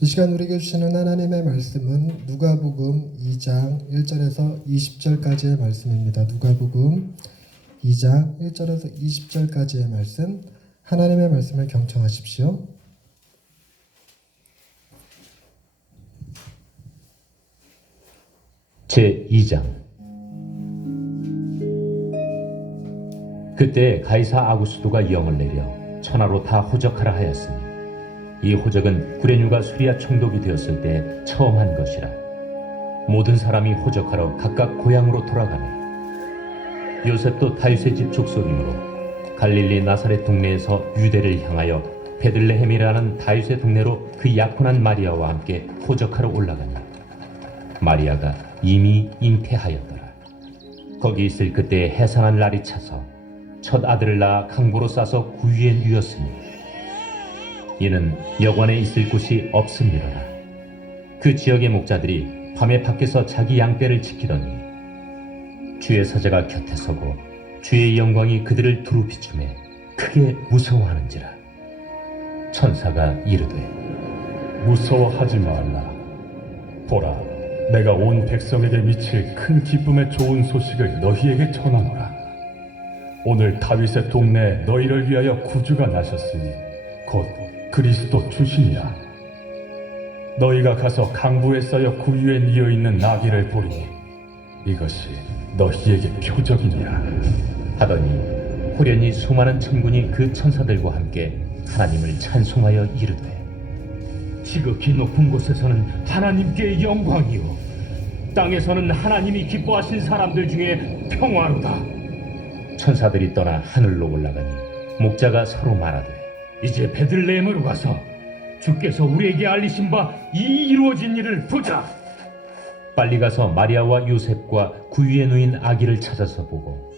이 시간 우리에게 주시는 하나님의 말씀은 누가복음 2장 1절에서 20절까지의 말씀입니다. 누가복음 2장 1절에서 20절까지의 말씀, 하나님의 말씀을 경청하십시오. 제2장. 그때 가이사 아구스도가 영을 내려 천하로 다 호적하라 하였으니 이 호적은 구레뉴가 수리아 총독이 되었을 때 처음 한 것이라. 모든 사람이 호적하러 각각 고향으로 돌아가매 요셉도 다윗의 집 족속이므로 갈릴리 나사렛 동네에서 유대를 향하여 베들레헴이라는 다윗의 동네로 그 약혼한 마리아와 함께 호적하러 올라가니 마리아가 이미 잉태하였더라. 거기 있을 그때 해산한 날이 차서 첫 아들을 낳아 강보로 싸서 구유에 누였으니 이는 여관에 있을 곳이 없음이로라. 그 지역의 목자들이 밤에 밖에서 자기 양떼를 지키더니 주의 사자가 곁에 서고 주의 영광이 그들을 두루 비추매 크게 무서워하는지라. 천사가 이르되 무서워하지 말라. 보라, 내가 온 백성에게 미칠 큰 기쁨의 좋은 소식을 너희에게 전하노라. 오늘 다윗의 동네에 너희를 위하여 구주가 나셨으니 곧 그리스도 주시니라. 너희가 가서 강부에 쌓여 구유에 뉘어 있는 나귀를 보리니 이것이 너희에게 표적이니라 하더니 호련히 수많은 천군이 그 천사들과 함께 하나님을 찬송하여 이르되 지극히 높은 곳에서는 하나님께 영광이요 땅에서는 하나님이 기뻐하신 사람들 중에 평화로다. 천사들이 떠나 하늘로 올라가니 목자가 서로 말하되 이제 베들레헴으로 가서 주께서 우리에게 알리신 바 이 이루어진 일을 보자. 빨리 가서 마리아와 요셉과 구유에 누인 아기를 찾아서 보고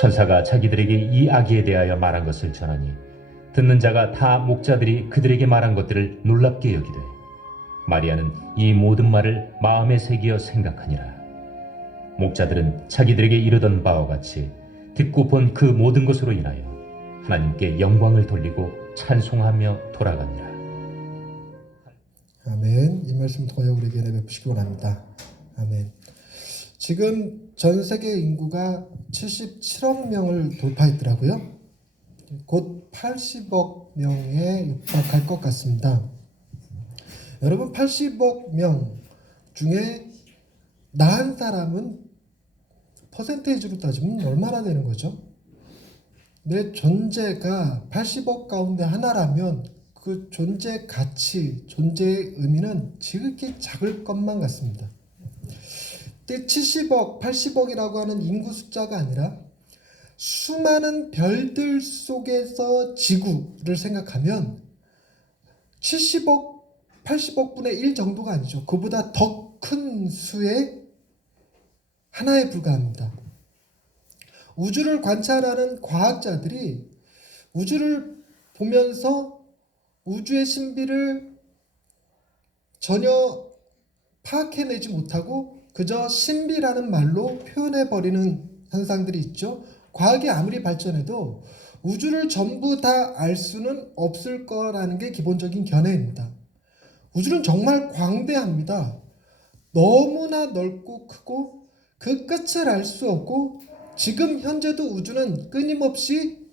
천사가 자기들에게 이 아기에 대하여 말한 것을 전하니 듣는 자가 다 목자들이 그들에게 말한 것들을 놀랍게 여기되 마리아는 이 모든 말을 마음에 새기어 생각하니라. 목자들은 자기들에게 이르던 바와 같이 듣고 본 그 모든 것으로 인하여 하나님께 영광을 돌리고 찬송하며 돌아가니라. 아멘. 이 말씀 통하여 우리에게 베푸시기 원합니다. 아멘. 지금 전 세계 인구가 77억 명을 돌파했더라고요. 곧 80억 명에 육박할 것 같습니다. 여러분, 80억 명 중에 나 한 사람은 퍼센테이지로 따지면 얼마나 되는 거죠? 내 존재가 80억 가운데 하나라면 그 존재 가치, 존재의 의미는 지극히 작을 것만 같습니다. 70억, 80억이라고 하는 인구 숫자가 아니라 수많은 별들 속에서 지구를 생각하면 70억, 80억 분의 1 정도가 아니죠. 그보다 더 큰 수의 하나에 불과합니다. 우주를 관찰하는 과학자들이 우주를 보면서 우주의 신비를 전혀 파악해내지 못하고 그저 신비라는 말로 표현해버리는 현상들이 있죠. 과학이 아무리 발전해도 우주를 전부 다 알 수는 없을 거라는 게 기본적인 견해입니다. 우주는 정말 광대합니다. 너무나 넓고 크고 그 끝을 알 수 없고 지금 현재도 우주는 끊임없이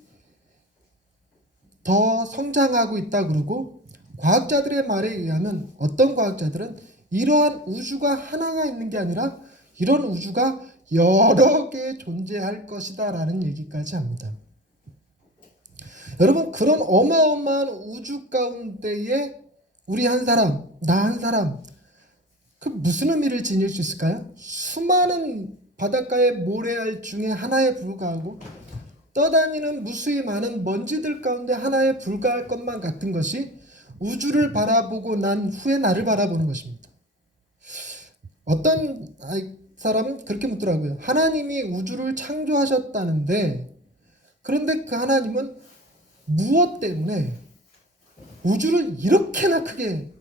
더 성장하고 있다 그러고 과학자들의 말에 의하면 어떤 과학자들은 이러한 우주가 하나가 있는 게 아니라 이런 우주가 여러 개 존재할 것이다 라는 얘기까지 합니다. 여러분, 그런 어마어마한 우주 가운데에 우리 한 사람, 나 한 사람, 그 무슨 의미를 지닐 수 있을까요? 수많은 바닷가의 모래알 중에 하나에 불과하고 떠다니는 무수히 많은 먼지들 가운데 하나에 불과할 것만 같은 것이 우주를 바라보고 난 후에 나를 바라보는 것입니다. 어떤 사람은 그렇게 묻더라고요. 하나님이 우주를 창조하셨다는데 그런데 그 하나님은 무엇 때문에 우주를 이렇게나 크게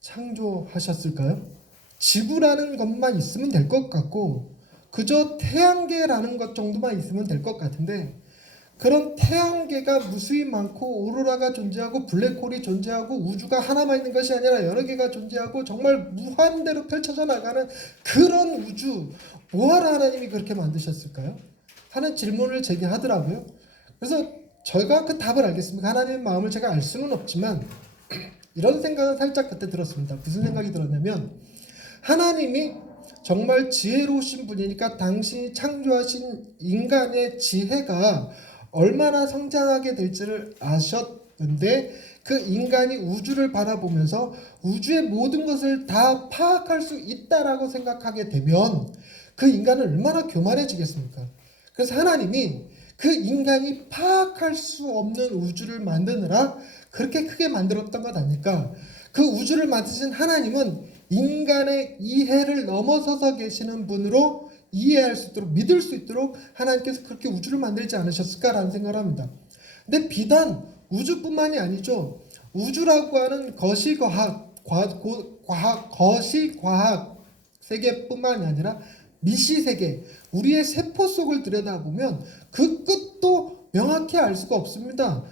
창조하셨을까요? 지구라는 것만 있으면 될 것 같고 그저 태양계라는 것 정도만 있으면 될 것 같은데 그런 태양계가 무수히 많고 오로라가 존재하고 블랙홀이 존재하고 우주가 하나만 있는 것이 아니라 여러 개가 존재하고 정말 무한대로 펼쳐져 나가는 그런 우주, 뭐하러 하나님이 그렇게 만드셨을까요? 하는 질문을 제기하더라고요. 그래서 저희가 그 답을 알겠습니다. 하나님의 마음을 제가 알 수는 없지만 이런 생각은 살짝 그때 들었습니다. 무슨 생각이 들었냐면, 하나님이 정말 지혜로우신 분이니까 당신이 창조하신 인간의 지혜가 얼마나 성장하게 될지를 아셨는데, 그 인간이 우주를 바라보면서 우주의 모든 것을 다 파악할 수 있다라고 생각하게 되면 그 인간은 얼마나 교만해지겠습니까? 그래서 하나님이 그 인간이 파악할 수 없는 우주를 만드느라 그렇게 크게 만들었던 것 아닐까? 그 우주를 만드신 하나님은 인간의 이해를 넘어서서 계시는 분으로 이해할 수 있도록, 믿을 수 있도록 하나님께서 그렇게 우주를 만들지 않으셨을까라는 생각을 합니다. 근데 비단 우주뿐만이 아니죠. 우주라고 하는 거시과학, 거시과학 세계뿐만이 아니라 미시세계, 우리의 세포 속을 들여다보면 그 끝도 명확히 알 수가 없습니다.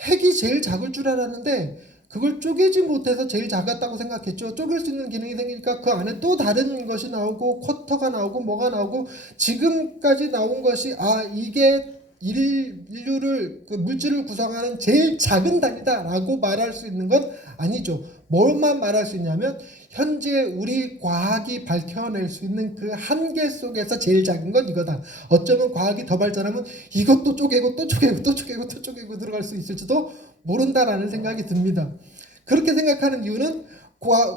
핵이 제일 작을 줄 알았는데 그걸 쪼개지 못해서 제일 작았다고 생각했죠. 쪼갤 수 있는 기능이 생기니까 그 안에 또 다른 것이 나오고 쿼터가 나오고 뭐가 나오고, 지금까지 나온 것이 이게 인류를, 그 물질을 구성하는 제일 작은 단위다라고 말할 수 있는 건 아니죠. 뭘만 말할 수 있냐면 현재 우리 과학이 밝혀낼 수 있는 그 한계 속에서 제일 작은 건 이거다. 어쩌면 과학이 더 발전하면 이것도 쪼개고 또 쪼개고 또 쪼개고 또 쪼개고 들어갈 수 있을지도 모른다라는 생각이 듭니다. 그렇게 생각하는 이유는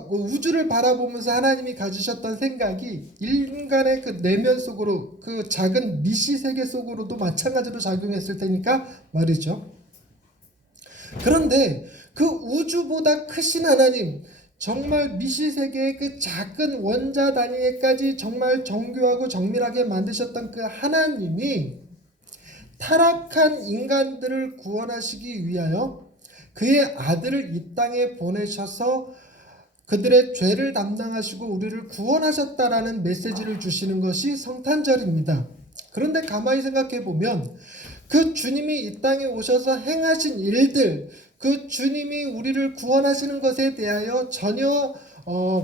우주를 바라보면서 하나님이 가지셨던 생각이 인간의 그 내면 속으로, 그 작은 미시 세계 속으로도 마찬가지로 작용했을 테니까 말이죠. 그런데 그 우주보다 크신 하나님, 정말 미시 세계의 그 작은 원자 단위에까지 정말 정교하고 정밀하게 만드셨던 그 하나님이 타락한 인간들을 구원하시기 위하여 그의 아들을 이 땅에 보내셔서 그들의 죄를 담당하시고 우리를 구원하셨다라는 메시지를 주시는 것이 성탄절입니다. 그런데 가만히 생각해 보면 그 주님이 이 땅에 오셔서 행하신 일들, 그 주님이 우리를 구원하시는 것에 대하여 전혀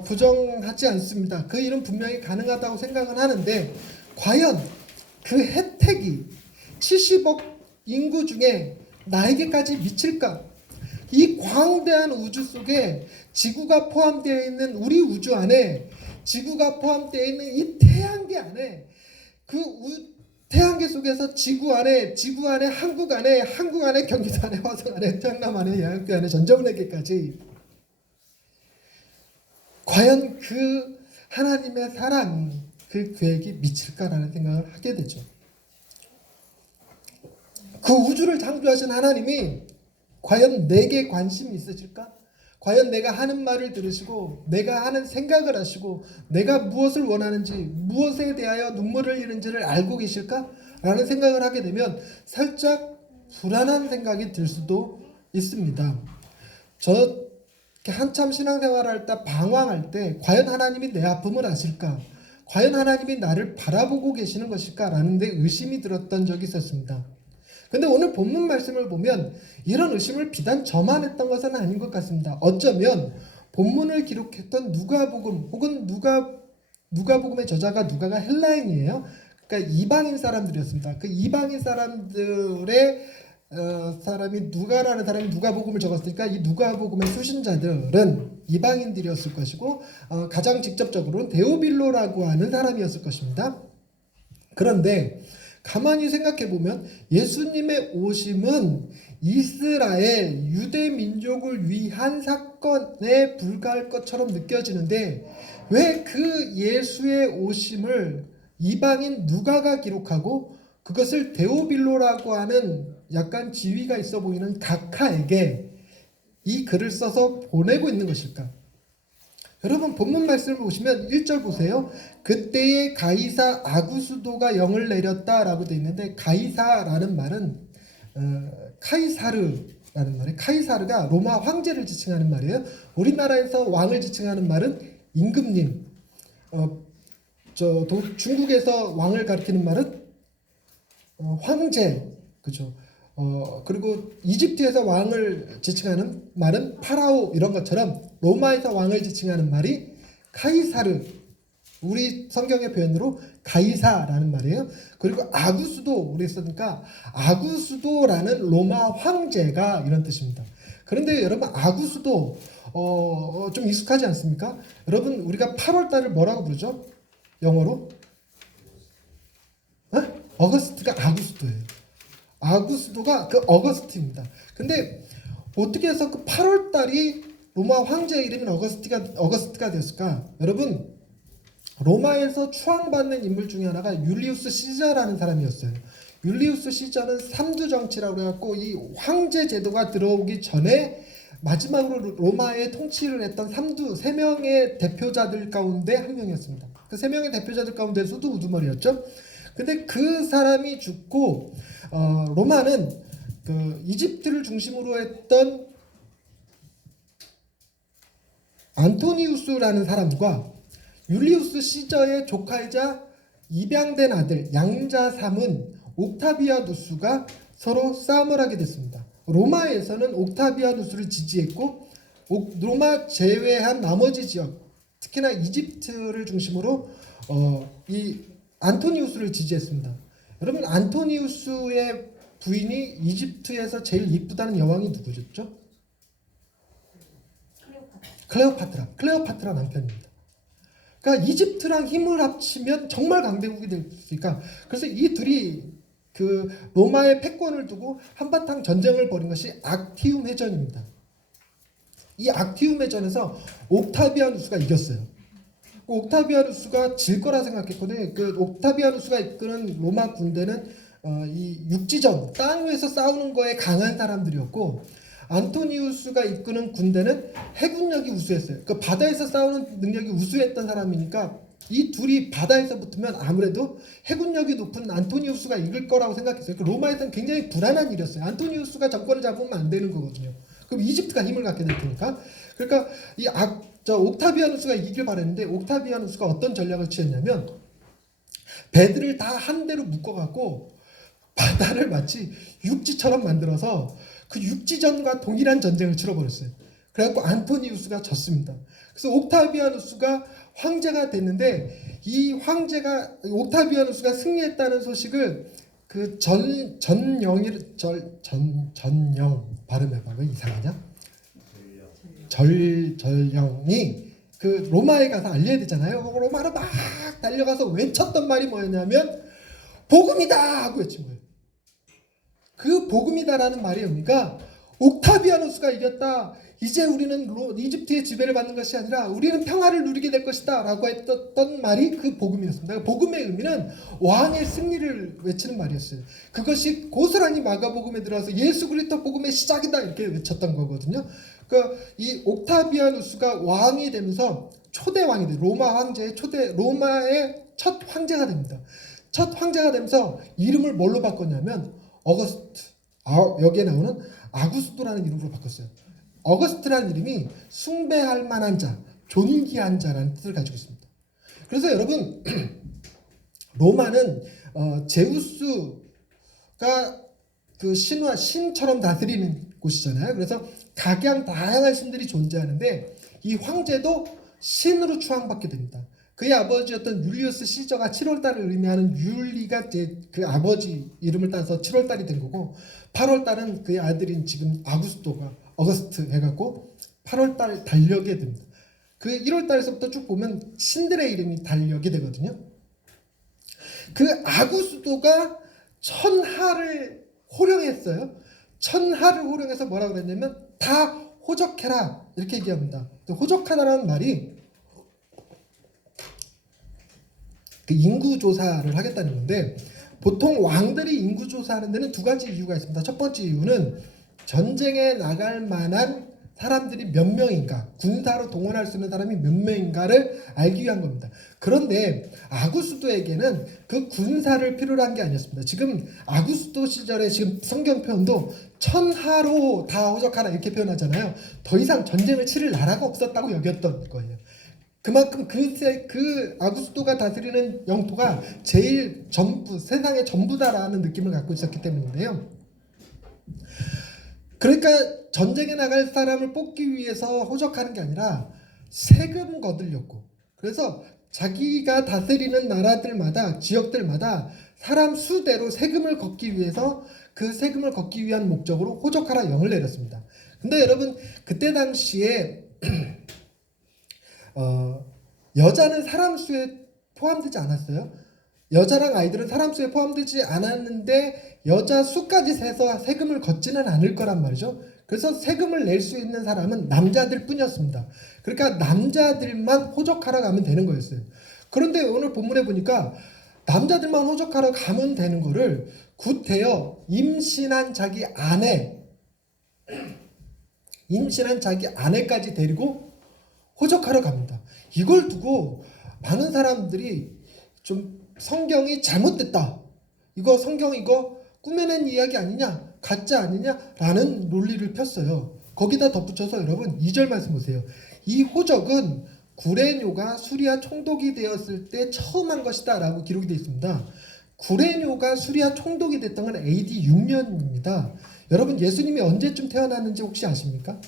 부정하지 않습니다. 그 일은 분명히 가능하다고 생각은 하는데, 과연 그 혜택이 70억 인구 중에 나에게까지 미칠까? 이 광대한 우주 속에 지구가 포함되어 있는 우리 우주 안에, 지구가 포함되어 있는 이 태양계 안에, 태양계 속에서 지구 안에, 한국 안에, 경기도 안에, 화성 안에, 태양남 안에, 양육교 안에, 전자운에게까지 과연 그 하나님의 사랑, 그 계획이 미칠까라는 생각을 하게 되죠. 그 우주를 창조하신 하나님이 과연 내게 관심이 있으실까? 과연 내가 하는 말을 들으시고 내가 하는 생각을 하시고 내가 무엇을 원하는지, 무엇에 대하여 눈물을 흘리는지를 알고 계실까? 라는 생각을 하게 되면 살짝 불안한 생각이 들 수도 있습니다. 저 한참 신앙생활할 때, 방황할 때 과연 하나님이 내 아픔을 아실까? 과연 하나님이 나를 바라보고 계시는 것일까? 라는 데 의심이 들었던 적이 있었습니다. 근데 오늘 본문 말씀을 보면 이런 의심을 비단 저만 했던 것은 아닌 것 같습니다. 어쩌면 본문을 기록했던 누가복음, 혹은 누가복음의 저자가 누가가 헬라인이에요. 그러니까 이방인 사람들이었습니다. 그 이방인 사람들의 사람이 누가라는 사람이 누가복음을 적었으니까 이 누가복음의 수신자들은 이방인들이었을 것이고, 가장 직접적으로는 데오빌로라고 하는 사람이었을 것입니다. 그런데 가만히 생각해 보면 예수님의 오심은 이스라엘, 유대 민족을 위한 사건에 불과할 것처럼 느껴지는데, 왜 그 예수의 오심을 이방인 누가가 기록하고 그것을 데오빌로라고 하는 약간 지위가 있어 보이는 각하에게 이 글을 써서 보내고 있는 것일까? 여러분, 본문 말씀을 보시면 1절 보세요. 그때에 가이사 아구수도가 영을 내렸다라고 되어 있는데, 가이사라는 말은 카이사르라는 말이에요. 카이사르가 로마 황제를 지칭하는 말이에요. 우리나라에서 왕을 지칭하는 말은 임금님. 중국에서 왕을 가리키는 말은 황제, 그죠? 그리고 이집트에서 왕을 지칭하는 말은 파라오 이런 것처럼 로마에서 왕을 지칭하는 말이 카이사르, 우리 성경의 표현으로 가이사라는 말이에요. 그리고 아구수도 우리 쓰니까 아구수도라는 로마 황제가 이런 뜻입니다. 그런데 여러분 아구수도 좀 익숙하지 않습니까? 여러분 우리가 8월 달을 뭐라고 부르죠? 영어로? 어거스트가 아구수도예요. 아구수도가 그 어거스트입니다. 근데 어떻게 해서 그 8월 달이 로마 황제의 이름인 어거스트가 되었을까? 여러분 로마에서 추앙받는 인물 중에 하나가 율리우스 시저라는 사람이었어요. 율리우스 시저는 삼두 정치라고 해갖고 이 황제 제도가 들어오기 전에 마지막으로 로마의 통치를 했던 삼두 세 명의 대표자들 가운데 한 명이었습니다. 그 세 명의 대표자들 가운데서도 우두머리였죠. 근데 그 사람이 죽고 로마는 그 이집트를 중심으로 했던 안토니우스라는 사람과 율리우스 시저의 조카이자 입양된 아들 양자 삼은 옥타비아누스가 서로 싸움을 하게 됐습니다. 로마에서는 옥타비아누스를 지지했고 로마 제외한 나머지 지역, 특히나 이집트를 중심으로 이 안토니우스를 지지했습니다. 여러분 안토니우스의 부인이 이집트에서 제일 이쁘다는 여왕이 누구였죠? 클레오파트라 남편입니다. 그러니까 이집트랑 힘을 합치면 정말 강대국이 될 수 있으니까 그래서 이 둘이 그 로마의 패권을 두고 한바탕 전쟁을 벌인 것이 악티움 해전입니다. 이 악티움 해전에서 옥타비아누스가 이겼어요. 옥타비아누스가 질 거라 생각했거든요. 그 옥타비아누스가 이끄는 로마 군대는 이 육지전, 땅 위에서 싸우는 거에 강한 사람들이었고 안토니우스가 이끄는 군대는 해군력이 우수했어요. 그 바다에서 싸우는 능력이 우수했던 사람이니까 이 둘이 바다에서 붙으면 아무래도 해군력이 높은 안토니우스가 이길 거라고 생각했어요. 그 로마에서는 굉장히 불안한 일이었어요. 안토니우스가 정권을 잡으면 안 되는 거거든요. 그럼 이집트가 힘을 갖게 될 테니까. 그러니까 옥타비아누스가 이기길 바랬는데 옥타비아누스가 어떤 전략을 취했냐면 배들을 다 한 대로 묶어갖고 바다를 마치 육지처럼 만들어서 그 육지전과 동일한 전쟁을 치러버렸어요. 그래갖고 안토니우스가 졌습니다. 그래서 옥타비아누스가 황제가 됐는데 이 옥타비아누스가 승리했다는 소식을 그 전영 발음해봐. 왜 이상하냐? 전영이 그 로마에 가서 알려야 되잖아요. 로마로 막 달려가서 외쳤던 말이 뭐였냐면 복음이다 하고 외친 거예요. 그 복음이다라는 말이 뭡니까? 옥타비아누스가 이겼다. 이제 우리는 이집트의 지배를 받는 것이 아니라 우리는 평화를 누리게 될 것이다 라고 했던 말이 그 복음이었습니다. 복음의 의미는 왕의 승리를 외치는 말이었어요. 그것이 고스란히 마가복음에 들어와서 예수 그리스도 복음의 시작이다 이렇게 외쳤던 거거든요. 그러니까 이 옥타비아누스가 왕이 되면서 초대 왕이 돼요. 로마의 첫 황제가 됩니다. 첫 황제가 되면서 이름을 뭘로 바꿨냐면 어거스트, 여기에 나오는 아구스토라는 이름으로 바꿨어요. 어거스트라는 이름이 숭배할 만한 자, 존귀한 자라는 뜻을 가지고 있습니다. 그래서 여러분 로마는 제우스가 그 신처럼 다스리는 곳이잖아요. 그래서 다양한 신들이 존재하는데 이 황제도 신으로 추앙받게 됩니다. 그의 아버지였던 율리우스 시저가 7월달을 의미하는 율리가 그 아버지 이름을 따서 7월달이 된 거고 8월달은 그의 아들인 지금 아구스토가 어거스트 해갖고 8월달 달력에 됩니다. 그 1월달에서부터 쭉 보면 신들의 이름이 달력이 되거든요. 그 아구스토가 천하를 호령했어요. 천하를 호령해서 뭐라고 그랬냐면 다 호적해라 이렇게 얘기합니다. 호적하다라는 말이 그 인구조사를 하겠다는 건데 보통 왕들이 인구조사하는 데는 두 가지 이유가 있습니다. 첫 번째 이유는 전쟁에 나갈 만한 사람들이 몇 명인가, 군사로 동원할 수 있는 사람이 몇 명인가를 알기 위한 겁니다. 그런데 아구스도에게는 그 군사를 필요로 한 게 아니었습니다. 지금 아구스도 시절에 지금 성경 표현도 천하로 다 호적하라 이렇게 표현하잖아요. 더 이상 전쟁을 치를 나라가 없었다고 여겼던 거예요. 그만큼 그 아구스도가 다스리는 영토가 제일 전부, 세상의 전부다라는 느낌을 갖고 있었기 때문인데요. 그러니까 전쟁에 나갈 사람을 뽑기 위해서 호적하는 게 아니라 세금 거두려고. 그래서 자기가 다스리는 나라들마다, 지역들마다 사람 수대로 세금을 걷기 위해서 그 세금을 걷기 위한 목적으로 호적하라 영을 내렸습니다. 근데 여러분, 그때 당시에 여자는 사람 수에 포함되지 않았어요. 여자랑 아이들은 사람 수에 포함되지 않았는데 여자 수까지 세서 세금을 걷지는 않을 거란 말이죠. 그래서 세금을 낼 수 있는 사람은 남자들 뿐이었습니다. 그러니까 남자들만 호적하러 가면 되는 거였어요. 그런데 오늘 본문에 보니까 남자들만 호적하러 가면 되는 거를 구태여 임신한 자기 아내까지 데리고 호적하러 갑니다. 이걸 두고 많은 사람들이 좀 성경이 잘못됐다, 성경 이거 꾸며낸 이야기 아니냐, 가짜 아니냐라는 논리를 폈어요. 거기다 덧붙여서 여러분 2절 말씀 보세요. 이 호적은 구레뇨가 수리아 총독이 되었을 때 처음 한 것이다 라고 기록이 되어 있습니다. 구레뇨가 수리아 총독이 됐던 건 AD 6년입니다. 여러분, 예수님이 언제쯤 태어났는지 혹시 아십니까?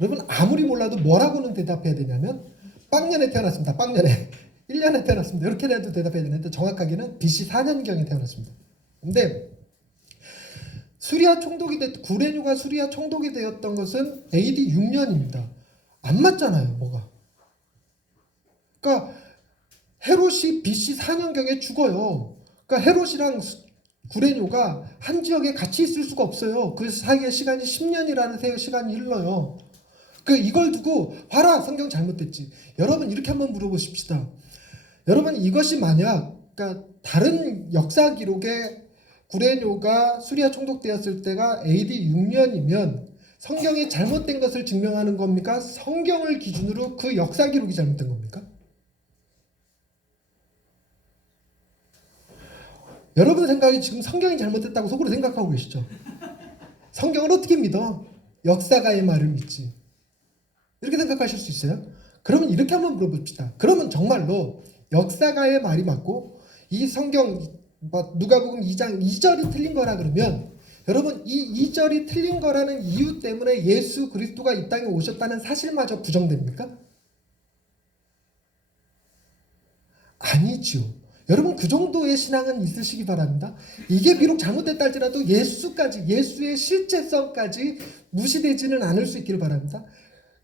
여러분, 아무리 몰라도 뭐라고는 대답해야 되냐면 빵년에 태어났습니다. 빵년에 1년에 태어났습니다. 이렇게라도 대답해야 되는데 정확하게는 BC 4년경에 태어났습니다. 근데 구레뇨가 수리아 총독이 되었던 것은 AD 6년입니다. 안 맞잖아요, 뭐가. 그러니까 헤롯이 BC 4년경에 죽어요. 그러니까 헤롯이랑 구레뇨가 한 지역에 같이 있을 수가 없어요. 그 사이에 시간이 10년이라는 시간이 흘러요. 이걸 두고 봐라, 성경 잘못됐지. 여러분, 이렇게 한번 물어보십시다. 여러분, 이것이 만약 그러니까 다른 역사 기록에 구레뇨가 수리아 총독되었을 때가 AD 6년이면 성경이 잘못된 것을 증명하는 겁니까? 성경을 기준으로 그 역사 기록이 잘못된 겁니까? 여러분 생각이 지금 성경이 잘못됐다고 속으로 생각하고 계시죠? 성경을 어떻게 믿어? 역사가의 말을 믿지. 이렇게 생각하실 수 있어요? 그러면 이렇게 한번 물어봅시다. 그러면 정말로 역사가의 말이 맞고 이 성경 누가복음 2장 2절이 틀린 거라 그러면 여러분, 이 2절이 틀린 거라는 이유 때문에 예수 그리스도가 이 땅에 오셨다는 사실마저 부정됩니까? 아니죠. 여러분, 그 정도의 신앙은 있으시기 바랍니다. 이게 비록 잘못됐다 할지라도 예수의 실제성까지 무시되지는 않을 수 있기를 바랍니다.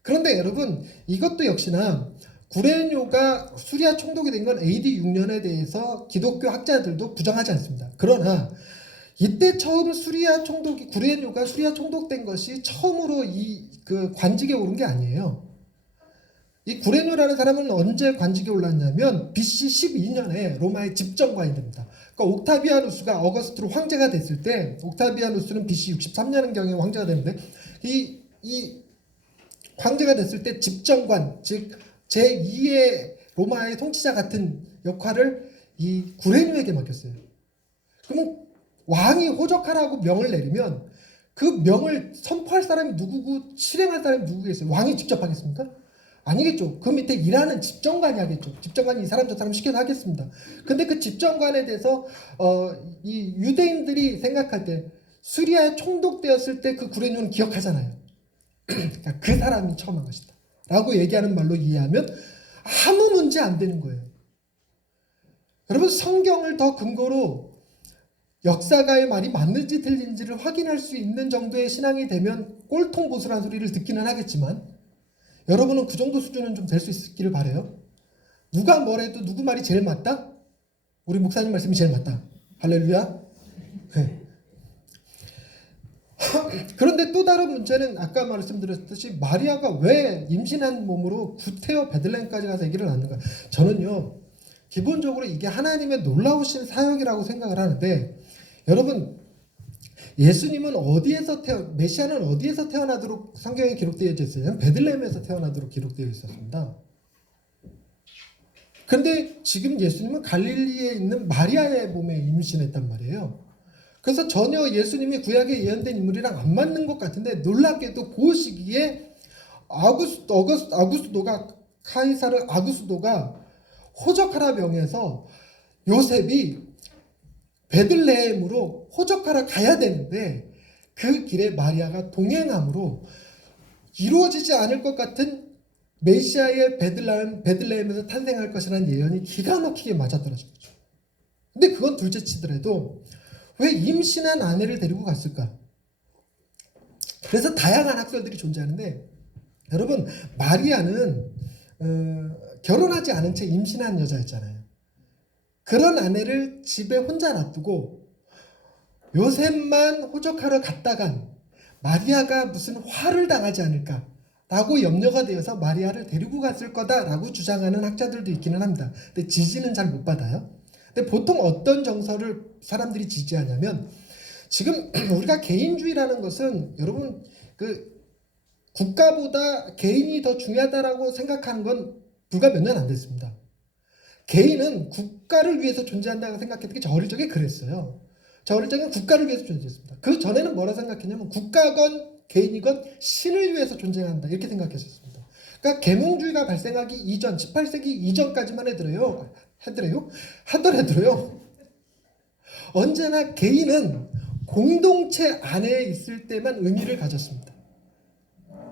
그런데 여러분, 이것도 역시나 구레뇨가 수리아 총독이 된 건 AD 6년에 대해서 기독교 학자들도 부정하지 않습니다. 그러나 이때 처음 구레뇨가 수리아 총독된 것이 처음으로 그 관직에 오른 게 아니에요. 이 구레뇨라는 사람은 언제 관직에 올랐냐면 BC 12년에 로마의 집정관이 됩니다. 그러니까 옥타비아누스가 어거스트로 황제가 됐을 때, 옥타비아누스는 BC 63년경에 황제가 되는데 이 황제가 됐을 때 집정관, 즉 제2의 로마의 통치자 같은 역할을 이 구레뇨에게 맡겼어요. 그러면 왕이 호적하라고 명을 내리면 그 명을 선포할 사람이 누구고 실행할 사람이 누구겠어요? 왕이 직접 하겠습니까? 아니겠죠. 그 밑에 일하는 집정관이 하겠죠. 집정관이 이 사람 저 사람 시켜서 하겠습니다. 근데 그 집정관에 대해서 이 유대인들이 생각할 때 수리아에 총독되었을 때 그 구레뇨는 기억하잖아요. 그러니까 그 사람이 처음 한 것이다 라고 얘기하는 말로 이해하면 아무 문제 안 되는 거예요. 여러분, 성경을 더 근거로 역사가의 말이 맞는지 틀린지를 확인할 수 있는 정도의 신앙이 되면 꼴통보수라는 소리를 듣기는 하겠지만 여러분은 그 정도 수준은 좀 될 수 있기를 바라요. 누가 뭐래도 누구 말이 제일 맞다? 우리 목사님 말씀이 제일 맞다. 할렐루야. 네. 그런데 또 다른 문제는 아까 말씀드렸듯이 마리아가 왜 임신한 몸으로 구태여 베들레헴까지 가서 아기를 낳는가? 저는요, 기본적으로 이게 하나님의 놀라우신 사역이라고 생각을 하는데, 여러분, 예수님은 메시아는 어디에서 태어나도록 성경에 기록되어 있었어요? 베들레헴에서 태어나도록 기록되어 있었습니다. 그런데 지금 예수님은 갈릴리에 있는 마리아의 몸에 임신했단 말이에요. 그래서 전혀 예수님이 구약에 예언된 인물이랑 안 맞는 것 같은데 놀랍게도 그 시기에 아구스도가 카이사르 아구스도가 호적하라 명해서 요셉이 베들레헴으로 호적하러 가야 되는데 그 길에 마리아가 동행함으로 이루어지지 않을 것 같은 메시아의 베들레헴에서 탄생할 것이라는 예언이 기가 막히게 맞아떨어진 거죠. 근데 그건 둘째 치더라도 왜 임신한 아내를 데리고 갔을까? 그래서 다양한 학설들이 존재하는데 여러분 마리아는 결혼하지 않은 채 임신한 여자였잖아요. 그런 아내를 집에 혼자 놔두고 요셉만 호적하러 갔다간 마리아가 무슨 화를 당하지 않을까 라고 염려가 되어서 마리아를 데리고 갔을 거다라고 주장하는 학자들도 있기는 합니다. 근데 지지는 잘 못 받아요. 근데 보통 어떤 정서를 사람들이 지지하냐면 지금 우리가 개인주의라는 것은 여러분 그 국가보다 개인이 더 중요하다라고 생각하는 건 불과 몇 년 안 됐습니다. 개인은 국가를 위해서 존재한다고 생각했던 게 저 어릴 적에 그랬어요. 저 어릴 적에는 국가를 위해서 존재했습니다. 그 전에는 뭐라 생각했냐면 국가건 개인이건 신을 위해서 존재한다 이렇게 생각했었습니다. 그러니까 계몽주의가 발생하기 이전 18세기 이전까지만 하더라도요 언제나 개인은 공동체 안에 있을 때만 의미를 가졌습니다.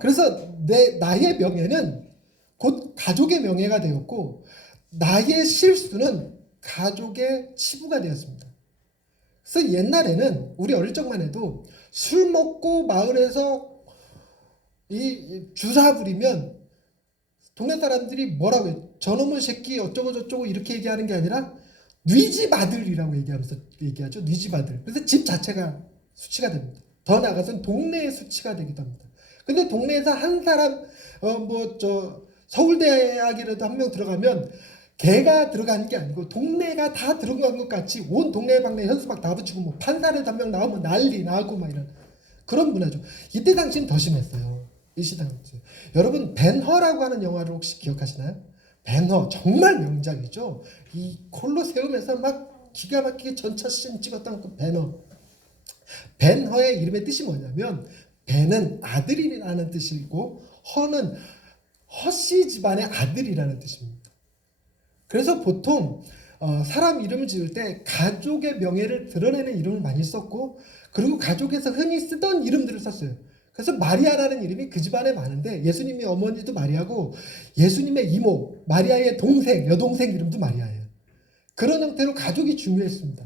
그래서 나의 명예는 곧 가족의 명예가 되었고 나의 실수는 가족의 치부가 되었습니다. 그래서 옛날에는 우리 어릴 적만 해도 술 먹고 마을에서 이 주사 부리면 동네 사람들이 뭐라고 해요? 저놈의 새끼 어쩌고 저쩌고 이렇게 얘기하는 게 아니라 뉘집 아들이라고 얘기하죠. 뉘집 아들. 그래서 집 자체가 수치가 됩니다. 더 나아가서는 동네의 수치가 되기도 합니다. 근데 동네에서 한 사람 서울대학이라도 한 명 들어가면 걔가 들어간 게 아니고 동네가 다 들어간 것 같이 온 동네 방네 현수막 다 붙이고 뭐 판사라도 한 명 나오면 난리 나고 막 이런 그런 문화죠. 이때 당시는 더 심했어요. 이 시당 여러분 벤허라고 하는 영화를 혹시 기억하시나요? 벤허 정말 명작이죠. 이 콜로세움에서 막 기가 막히게 전차씬 찍었던 그 벤허. 벤허의 이름의 뜻이 뭐냐면 벤은 아들이라는 뜻이고 허는 허씨 집안의 아들이라는 뜻입니다. 그래서 보통 사람 이름을 지을 때 가족의 명예를 드러내는 이름을 많이 썼고 그리고 가족에서 흔히 쓰던 이름들을 썼어요. 그래서 마리아라는 이름이 그 집안에 많은데 예수님의 어머니도 마리아고 예수님의 이모 마리아의 동생 여동생 이름도 마리아예요. 그런 형태로 가족이 중요했습니다.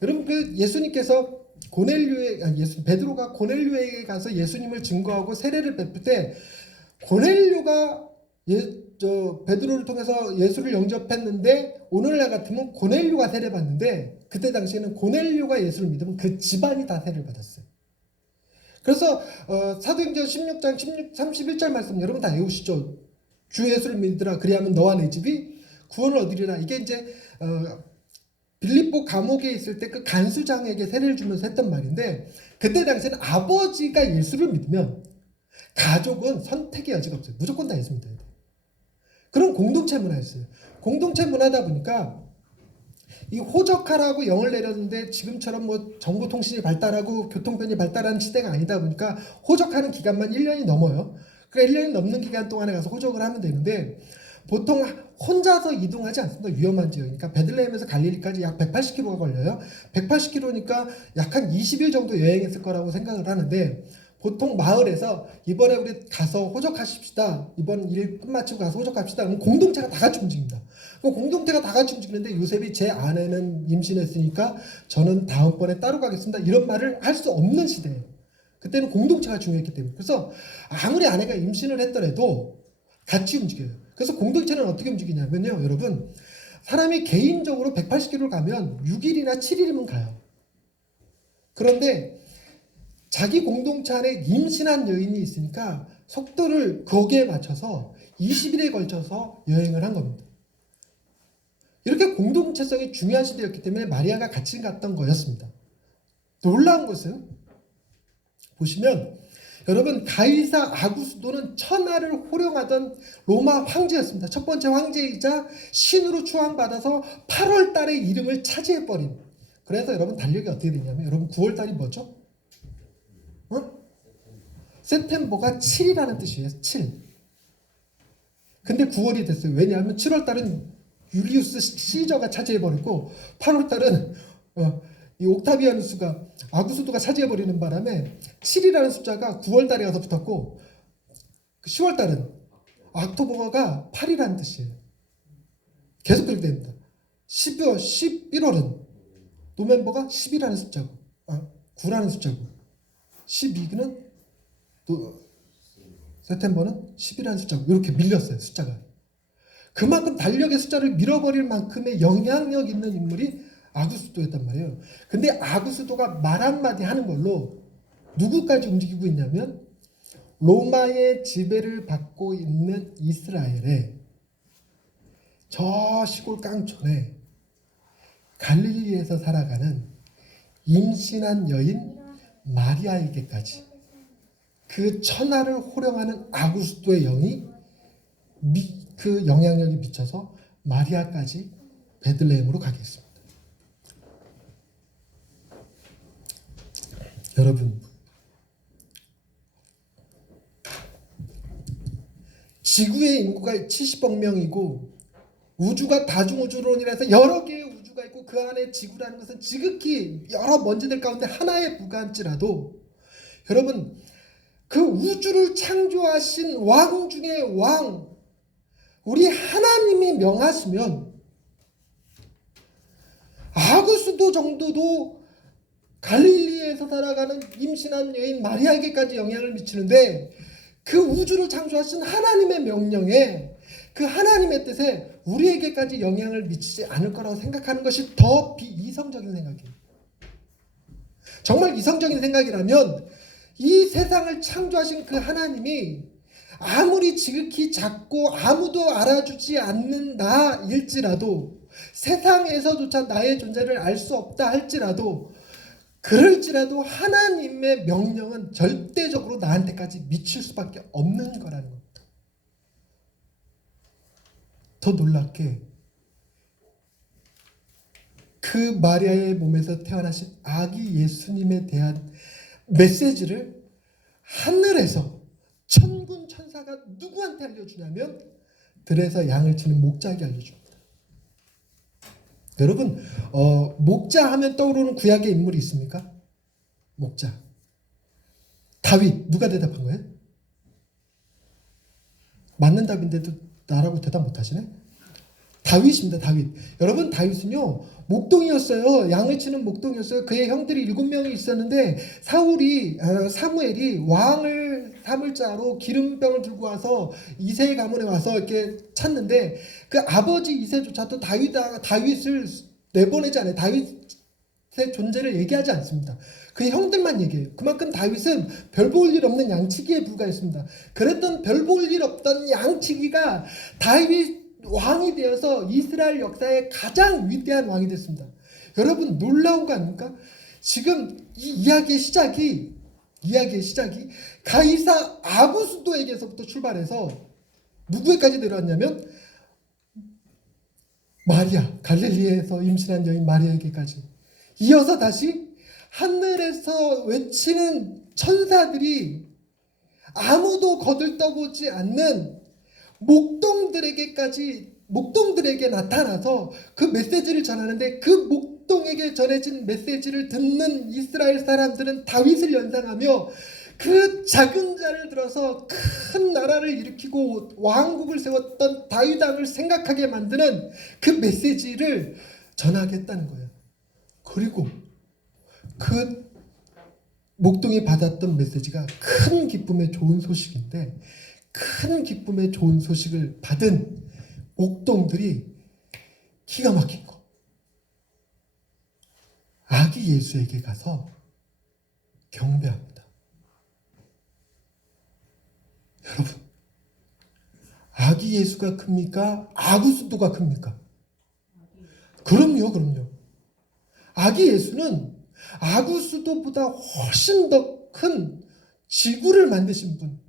여러분 그 예수님께서 베드로가 고넬료에게 가서 예수님을 증거하고 세례를 베풀 때 고넬료가 베드로를 통해서 예수를 영접했는데 오늘날 같으면 고넬료가 세례받는데 그때 당시에는 고넬료가 예수를 믿으면 그 집안이 다 세례를 받았어요. 그래서 사도행전 16장 31절 말씀 여러분 다 외우시죠. 주 예수를 믿으라 그리하면 너와 내 집이 구원을 얻으리라. 이게 이제 빌립보 감옥에 있을 때 그 간수장에게 세례를 주면서 했던 말인데 그때 당시에는 아버지가 예수를 믿으면 가족은 선택의 여지가 없어요. 무조건 다 예수 믿어야 돼요. 그런 공동체 문화였어요. 공동체 문화다 보니까 이 호적하라고 영을 내렸는데 지금처럼 뭐 정보통신이 발달하고 교통편이 발달하는 시대가 아니다 보니까 호적하는 기간만 1년이 넘어요. 그러니까 1년이 넘는 기간 동안에 가서 호적을 하면 되는데 보통 혼자서 이동하지 않습니다. 위험한 지역이니까 베들레헴에서 갈릴리까지 약 180km가 걸려요. 180km니까 약 한 20일 정도 여행했을 거라고 생각을 하는데 보통 마을에서 이번에 우리 가서 호적하십시다. 이번 일 끝마치고 가서 호적합시다. 그럼 공동체가 다 같이 움직입니다. 그럼 공동체가 다 같이 움직이는데 요셉이 제 아내는 임신했으니까 저는 다음번에 따로 가겠습니다. 이런 말을 할 수 없는 시대예요. 그때는 공동체가 중요했기 때문에. 그래서 아무리 아내가 임신을 했더라도 같이 움직여요. 그래서 공동체는 어떻게 움직이냐면요. 여러분 사람이 개인적으로 180km를 가면 6일이나 7일이면 가요. 그런데 자기 공동체 안에 임신한 여인이 있으니까 속도를 거기에 맞춰서 20일에 걸쳐서 여행을 한 겁니다. 이렇게 공동체성이 중요한 시대였기 때문에 마리아가 같이 갔던 거였습니다. 놀라운 것은 보시면 여러분 가이사 아구스도는 천하를 호령하던 로마 황제였습니다. 첫 번째 황제이자 신으로 추앙받아서 8월 달에 이름을 차지해버린. 그래서 여러분 달력이 어떻게 되냐면 여러분 9월 달이 뭐죠? 세템버가 7이라는 뜻이에요. 7. 근데 9월이 됐어요. 왜냐하면 7월 달은 율리우스 시저가 차지해버리고 8월 달은 이 옥타비아누스가 아구스도가 차지해버리는 바람에 7이라는 숫자가 9월 달에 가서 붙었고 10월 달은 옥토버가 8이라는 뜻이에요. 계속 그렇게 됩니다. 11월은 노멤버가 10이라는 숫자고 9라는 숫자고 12는 또 세템버는 10이라는 숫자고 이렇게 밀렸어요. 숫자가. 그만큼 달력의 숫자를 밀어버릴 만큼의 영향력 있는 인물이 아구스도였단 말이에요. 근데 아구스도가 말 한마디 하는 걸로 누구까지 움직이고 있냐면 로마의 지배를 받고 있는 이스라엘의 저 시골 깡촌에 갈릴리에서 살아가는 임신한 여인 마리아에게까지 그 천하를 호령하는 아구스도의 영이 그 영향력이 미쳐서 마리아까지 베들레헴으로 가게 했습니다. 여러분, 지구의 인구가 70억 명이고 우주가 다중우주론이라서 여러 개의 우주가 있고 그 안에 지구라는 것은 지극히 여러 먼지들 가운데 하나에 불과할지라도 여러분, 그 우주를 창조하신 왕 중에 왕, 우리 하나님이 명하시면 아구스도 정도도 갈릴리에서 살아가는 임신한 여인 마리아에게까지 영향을 미치는데 그 우주를 창조하신 하나님의 명령에 그 하나님의 뜻에 우리에게까지 영향을 미치지 않을 거라고 생각하는 것이 더 비이성적인 생각이에요. 정말 이성적인 생각이라면 이 세상을 창조하신 그 하나님이 아무리 지극히 작고 아무도 알아주지 않는 나일지라도 세상에서조차 나의 존재를 알 수 없다 할지라도 그럴지라도 하나님의 명령은 절대적으로 나한테까지 미칠 수밖에 없는 거라는 겁니다. 더 놀랍게 그 마리아의 몸에서 태어나신 아기 예수님에 대한 메시지를 하늘에서 천군 천사가 누구한테 알려주냐면 들에서 양을 치는 목자에게 알려줍니다. 여러분 목자 하면 떠오르는 구약의 인물이 있습니까? 목자. 다윗. 누가 대답한 거예요? 맞는 답인데도 나라고 대답 못하시네? 다윗입니다. 다윗. 여러분 다윗은요 목동이었어요. 양을 치는 목동이었어요. 그의 형들이 7명이 있었는데 사무엘이 왕을 삼을 자로 기름병을 들고 와서 이새의 가문에 와서 이렇게 찾는데 그 아버지 이새조차도 다윗을 내보내지 않아요. 다윗의 존재를 얘기하지 않습니다. 그의 형들만 얘기해요. 그만큼 다윗은 별 볼 일 없는 양치기에 불과했습니다. 그랬던 별 볼 일 없던 양치기가 다윗 왕이 되어서 이스라엘 역사의 가장 위대한 왕이 됐습니다. 여러분 놀라운 거 아닙니까? 지금 이 이야기의 시작이 가이사 아구스도에게서부터 출발해서 누구에까지 내려왔냐면 마리아, 갈릴리에서 임신한 여인 마리아에게까지 이어서 다시 하늘에서 외치는 천사들이 아무도 거들떠보지 않는 목동들에게 나타나서 그 메시지를 전하는데 그 목동에게 전해진 메시지를 듣는 이스라엘 사람들은 다윗을 연상하며 그 작은 자를 들어서 큰 나라를 일으키고 왕국을 세웠던 다윗 왕을 생각하게 만드는 그 메시지를 전하겠다는 거예요. 그리고 그 목동이 받았던 메시지가 큰 기쁨의 좋은 소식인데 큰 기쁨의 좋은 소식을 받은 목동들이 기가 막힌 거. 아기 예수에게 가서 경배합니다. 여러분, 아기 예수가 큽니까? 아구스도가 큽니까? 그럼요. 아기 예수는 아구스도보다 훨씬 더 큰 지구를 만드신 분,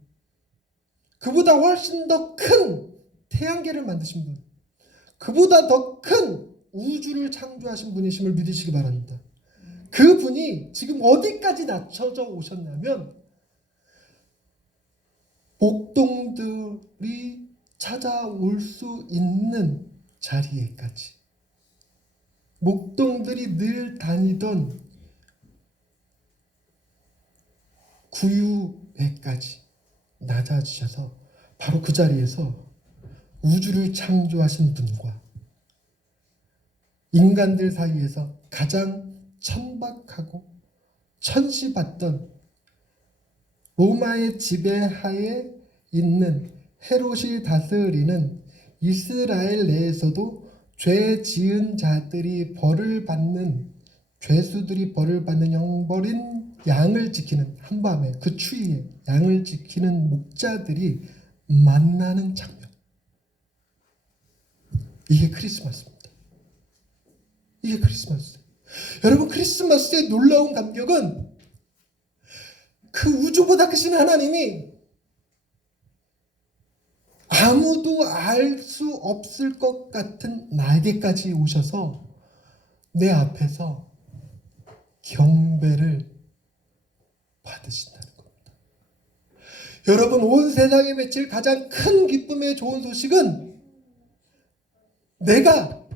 그보다 훨씬 더 큰 태양계를 만드신 분, 그보다 더 큰 우주를 창조하신 분이심을 믿으시기 바랍니다. 그분이 지금 어디까지 낮춰져 오셨냐면 목동들이 찾아올 수 있는 자리에까지, 목동들이 늘 다니던 구유에까지 낮아지셔서 바로 그 자리에서 우주를 창조하신 분과 인간들 사이에서 가장 천박하고 천시받던 로마의 지배하에 있는 헤롯이 다스리는 이스라엘 내에서도 죄 지은 자들이 벌을 받는, 죄수들이 벌을 받는 영벌인 양을 지키는, 한밤에 그 추위에 양을 지키는 목자들이 만나는 장면. 이게 크리스마스입니다. 이게 크리스마스. 여러분, 크리스마스의 놀라운 감격은 그 우주보다 크신 하나님이 아무도 알 수 없을 것 같은 나에게까지 오셔서 내 앞에서 경배를 받으신다는 겁니다. 여러분, 온 세상에 맺힐 가장 큰 기쁨의 좋은 소식은 내가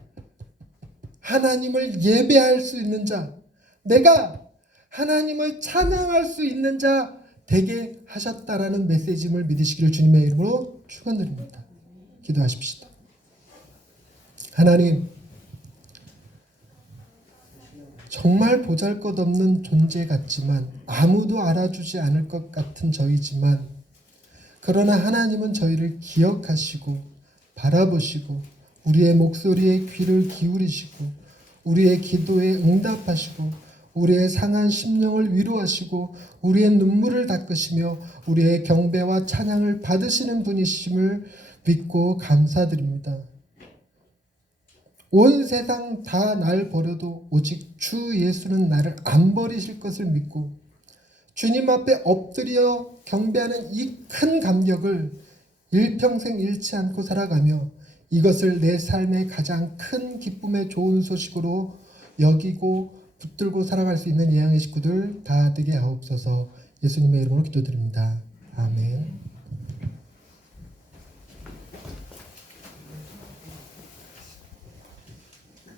하나님을 예배할 수 있는 자, 내가 하나님을 찬양할 수 있는 자 되게 하셨다라는 메시지임을 믿으시기를 주님의 이름으로 축원드립니다. 기도하십시다. 하나님, 정말 보잘것없는 존재 같지만, 아무도 알아주지 않을 것 같은 저희지만, 그러나 하나님은 저희를 기억하시고 바라보시고 우리의 목소리에 귀를 기울이시고 우리의 기도에 응답하시고 우리의 상한 심령을 위로하시고 우리의 눈물을 닦으시며 우리의 경배와 찬양을 받으시는 분이심을 믿고 감사드립니다. 온 세상 다 날 버려도 오직 주 예수는 나를 안 버리실 것을 믿고 주님 앞에 엎드려 경배하는 이 큰 감격을 일평생 잃지 않고 살아가며 이것을 내 삶의 가장 큰 기쁨의 좋은 소식으로 여기고 붙들고 살아갈 수 있는 예양의 식구들 다 되게 하옵소서. 예수님의 이름으로 기도드립니다. 아멘.